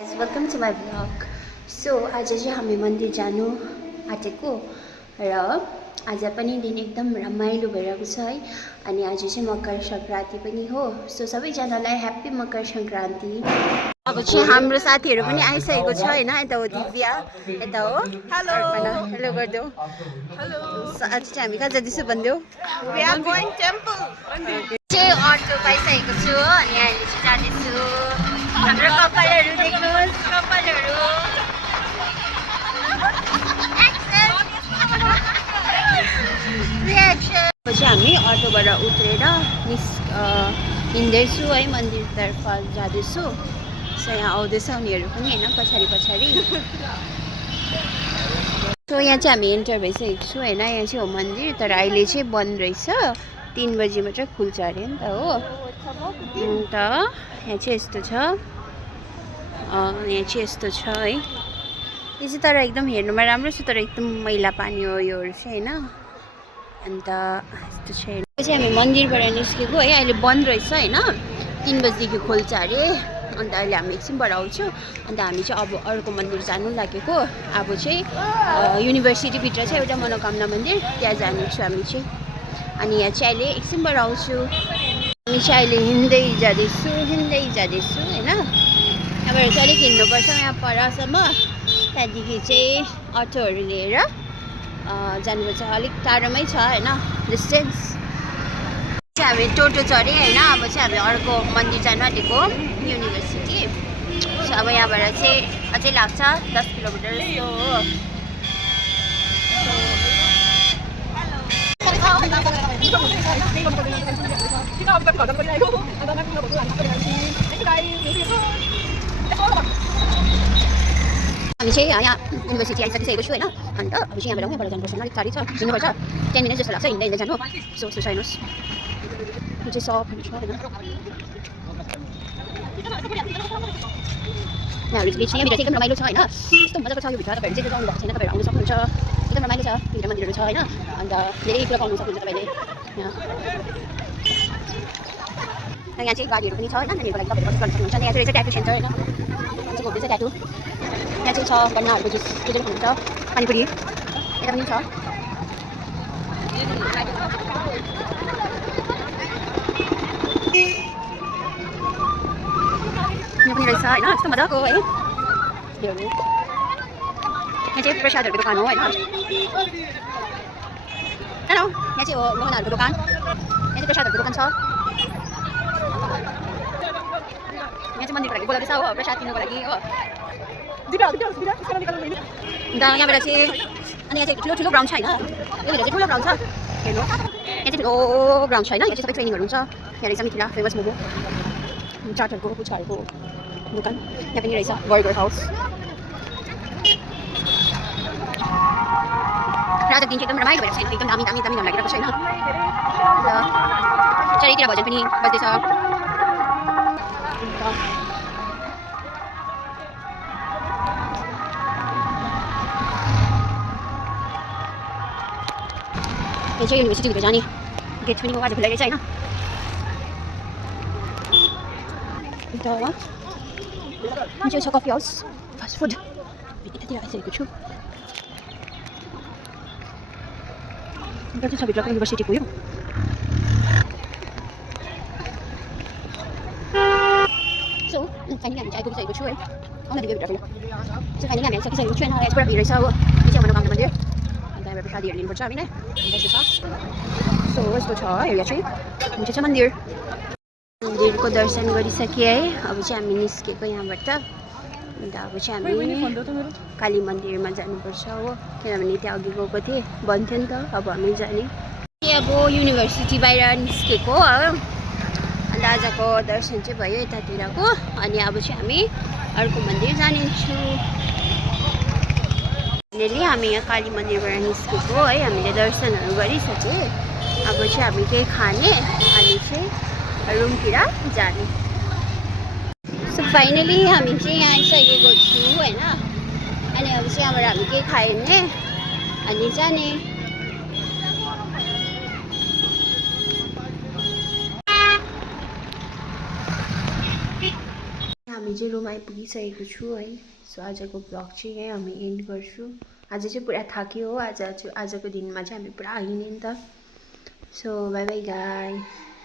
Welcome to my blog. So आज चाहिँ हामी मन्दिर जानु आँटेको र आज पनि दिन एकदम रमाइलो भइरहेको छ है। अनि आज चाहिँ मकर सङ्क्रान्ति पनि हो। सो सबैजनालाई ह्याप्पी मकर सङ्क्रान्ति। अब चाहिँ हाम्रो साथीहरू पनि आइसकेको छ होइन। यता हो दिव्या, यता हो हेलो हेलो गरिदेऊ। हेलो। आज चाहिँ हामी कहाँ जाँदैछौँ भनिदेऊ। We are going temple. चाहिँ अटो पाइसकेको छु अनि अहिले चाहिँ जाँदैछु। हाम्रो कपालहरू देख्नुहोस्, कपालहरू पछि हामी अटोबाट उत्रेर हिँड्दैछु है, मन्दिरतर्फ जाँदैछु। सो यहाँ आउँदैछ उनीहरू पनि होइन, पछाडि पछाडि। सो यहाँ चाहिँ हामी इन्टर भइसकेको छु होइन। यहाँ चाहिँ हो मन्दिर, तर अहिले चाहिँ बन्द रहेछ। 3 बजी मात्रै खुल्छ अरे नि त हो। अन्त यहाँ चाहिँ यस्तो छ, यहाँ चाहिँ यस्तो छ है। यो चाहिँ तर एकदम हेर्नुमा राम्रो छ, तर एकदम मैला पानी हो योहरू चाहिँ होइन। अन्त यस्तो छ। यो चाहिँ हामी मन्दिरबाट निस्केको है, अहिले बन्द रहेछ होइन। 3 बजीदेखि खोल्छ अरे। अन्त अहिले हामी एकछिनबाट आउँछौँ। अन्त हामी चाहिँ अब अर्को मन्दिर जानु लागेको। अब चाहिँ युनिभर्सिटीभित्र चाहिँ एउटा मनोकामना मन्दिर, त्यहाँ जानेछु हामी चाहिँ। अनि यहाँ चाहिँ अहिले एकछिनबाट आउँछु। हामी चाहिँ अहिले हिँड्दै जाँदैछु होइन। यहाँबाट चाहिँ अलिक हिँड्नुपर्छ यहाँ परसम्म। त्यहाँदेखि चाहिँ अटोहरू लिएर जानुपर्छ, अलिक टाढोमै छ होइन डिस्टेन्स। चाहिँ हामी टोटो चढ्यो होइन। अब चाहिँ हामी अर्को मन्दिर जानु आँटेको युनिभर्सिटी। सो अब यहाँबाट चाहिँ अझै लाग्छ 10 किलोमिटर जस्तो हो। हामी चाहिँ यहाँ युनिभर्सिटी आइसकिसकेको छु होइन। अन्त अब चाहिँ यहाँबाट उहाँबाट जानुपर्छ, अलिक टाढी छ, हिँड्नुपर्छ 10 मिनट जस्तो लाग्छ हिँड्दै जानु। सो हेर्नुहोस्, यो चाहिँ सपहरू छ होइन। यहाँहरू चाहिँ यहाँभित्र चाहिँ एकदम रमाइलो छ होइन। यस्तो मजाको छ यो भित्र। तपाईँहरू चाहिँ जानु भएको छैन, तपाईँहरू आउनु सक्नुहुन्छ। एकदम रमाइलो छ, भित्र मन्दिरहरू छ होइन। अन्त धेरै कुरा पाउनु सक्नुहुन्छ तपाईँले यहाँ चाहिँ गाडीहरू पनि छ होइन। नानीहरूको लागि तपाईँहरू गर्न सक्नुहुन्छ। यहाँ चाहिँ ट्याटु सेन्टर होइन, चाहिँ घुम्दैछ ट्याटु। यहाँ चाहिँ छ गन्नाहरूको जुस, त्यो चाहिँ खानुहुन्छ। पानीपुरी यता पनि छ। यहाँ पनि रहेछ होइन, यस्तो मजाको है। यहाँ चाहिँ प्रसादहरूको दोकान हो होइन। हेलो, यहाँ चाहिँ हो गहनाहरूको दोकान। यहाँ चाहिँ प्रसादहरूको दोकान छ। यहाँ चाहिँ मन्दिरको लागि बोलाउँदैछ हो, प्रसाद किन्नुको लागि हो। अन्त यहाँबाट चाहिँ अनि यहाँ चाहिँ ठुलो ग्राउन्ड छ होइन। यहाँनिर चाहिँ ठुलो ग्राउन्ड छ हेर्नु। यहाँ चाहिँ ठुलो ग्राउन्ड छ होइन। यहाँ चाहिँ सबै ट्रेनिङहरू हुन्छ। यहाँ रहेछ मिथिला फेमस मोमो, चाटहरूको, पुच्काहरूको दोकान। यहाँ पनि रहेछ बर्गर हाउस। रातको दिन चाहिँ एकदम रमाइलो भइरहेको छ, एकदम दामी लागिरहेको छ होइन। चारैतिर भजन पनि बज्दैछ। यो चाहिँ युनिभर्सिटीभित्र जाने गेट पनि आज खुलाइरहेछ होइन। अन्त यहाँ चाहिँ छ कफी हाउस, फास्ट फुड। यतातिर आइसकेको छु। अन्त चाहिँ छ भित्र युनिभर्सिटीको यो। सो फाइनली हामी चाहिँ आइपुगिसकेको छु है। आउन दिएको भित्र सो फाइनली हामी आइसकिसकेको छु होइन। यहाँ पुरा भिड रहेछ हो। यो चाहिँ मनोकामना मन्दिर। अन्त यहाँबाट प्रसादीहरू लिनुपर्छ हामी नै। यस्तो छ। सो यस्तो छ एरिया चाहिँ। अनि चाहिँ छ मन्दिर। मन्दिरको दर्शन गरिसकेँ है। अब चाहिँ हामी निस्केको यहाँबाट। अन्त अब चाहिँ हामी काली मन्दिरमा जानुपर्छ हो, किनभने त्यहाँ अघि गएको थिएँ, बन्द थियो नि त। अब हामी जाने अब युनिभर्सिटी बाहिर निस्केको हो। अन्त आजको दर्शन चाहिँ भयो यतातिरको। अनि अब चाहिँ हामी अर्को मन्दिर जानेछु। फाइनली हामी यहाँ काली मन्दिरबाट निस्केको है। हामीले दर्शनहरू गरिसकेँ। अब चाहिँ हामी केही खाने अनि चाहिँ रुमतिर जाने। सो फाइनली हामी चाहिँ यहाँ आइसकेको छु होइन। अनि अब चाहिँ यहाँबाट हामी केही खायो भने अनि जाने। हामी चाहिँ रुम आइपुगिसकेको छु है। सो आजको ब्लग चाहिँ यहीँ हामी एन्ड गर्छु। आज चाहिँ पुरा थाक्यो हो। आजको दिनमा चाहिँ हामी पुरा हिँड्यौँ नि त। So by by guys.